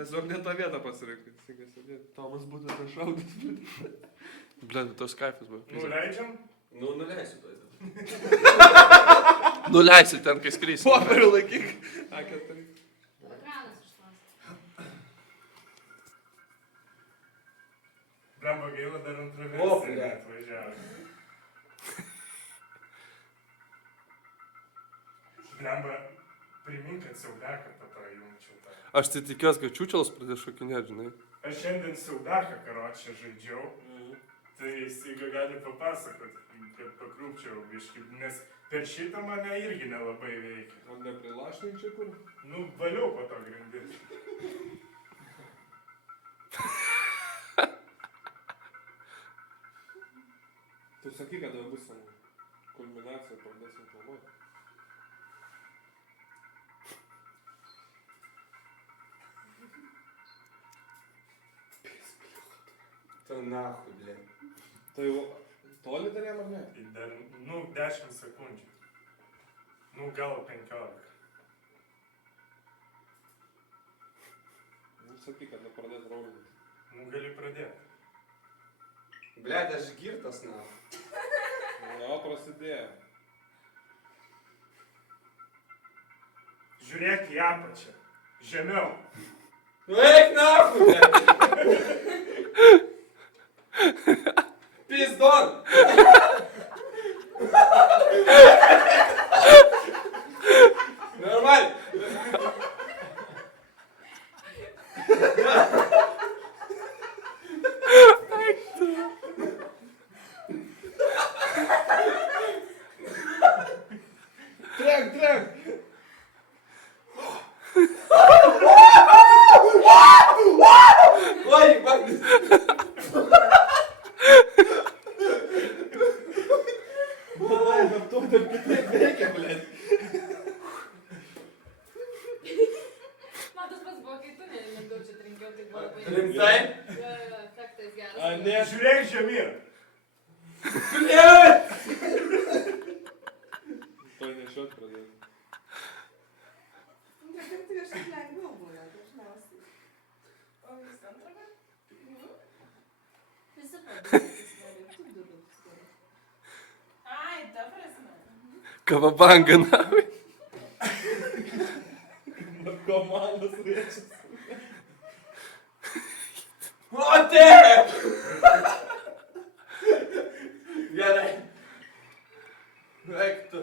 Tiesiog ne tą vietą pasirinkai. Tomas būtų šaudęs. Blet, tos kaifas buvo. Nuleidžiam? Nu, nuleisiu to. Nuleisi ten, kai skrysi. Popierių laikyk. A4. Ekranas išlas. Blemba gaila dar antrą O, versiją blet. atvažiavo. Blemba, primink, kad Saudaką po to jungčiau tą. Aš tai tikiuosi, kad čiūčelas pradės šokinėti, žinai. Aš šiandien Saudaką karočią žaidžiau, tai jisai gali papasakoti, kad pakrūpčiau biškį, nes per šitą mane irgi nelabai veikia. O neprilašnai čia kur? Nu, valiau po to grindis. Tu sakai, kad bus ten kulminacija, pradėsim filmuoti. To nahui, blė. Tai jau toli dar jam ar ne? Tai dar, nu, 10 sekundžių. Nu, gal 15. Nu, sakai, kad nepradės raulinti. Nu, gali pradėti. Blė, aš girtas, nahui. Jo, prasidėjo. Žiūrėk į apačią. Žemiau. Nu, eik nahui, blė. Pizdon. Normaliai. Trenk! Oi, bagdis. Badai, bet to dar kitaip veikia, blėt. Man tas pats buvo, kai tu nelindau čia trinkiau, tai buvo labai... Rimtai? Jo, efektas geras. A, ne. Žiūrėk žemyn. Blė. Toj nešiot pradės. Ne, kad tai kažkaip lengviau būna dažniausiai. O jūs antrą kartą? Visi padės. Tu durus. Ai, ta prasme. Kavabanga, nahui. Komandos rėčias. O, taip. Gerai. Eik tu.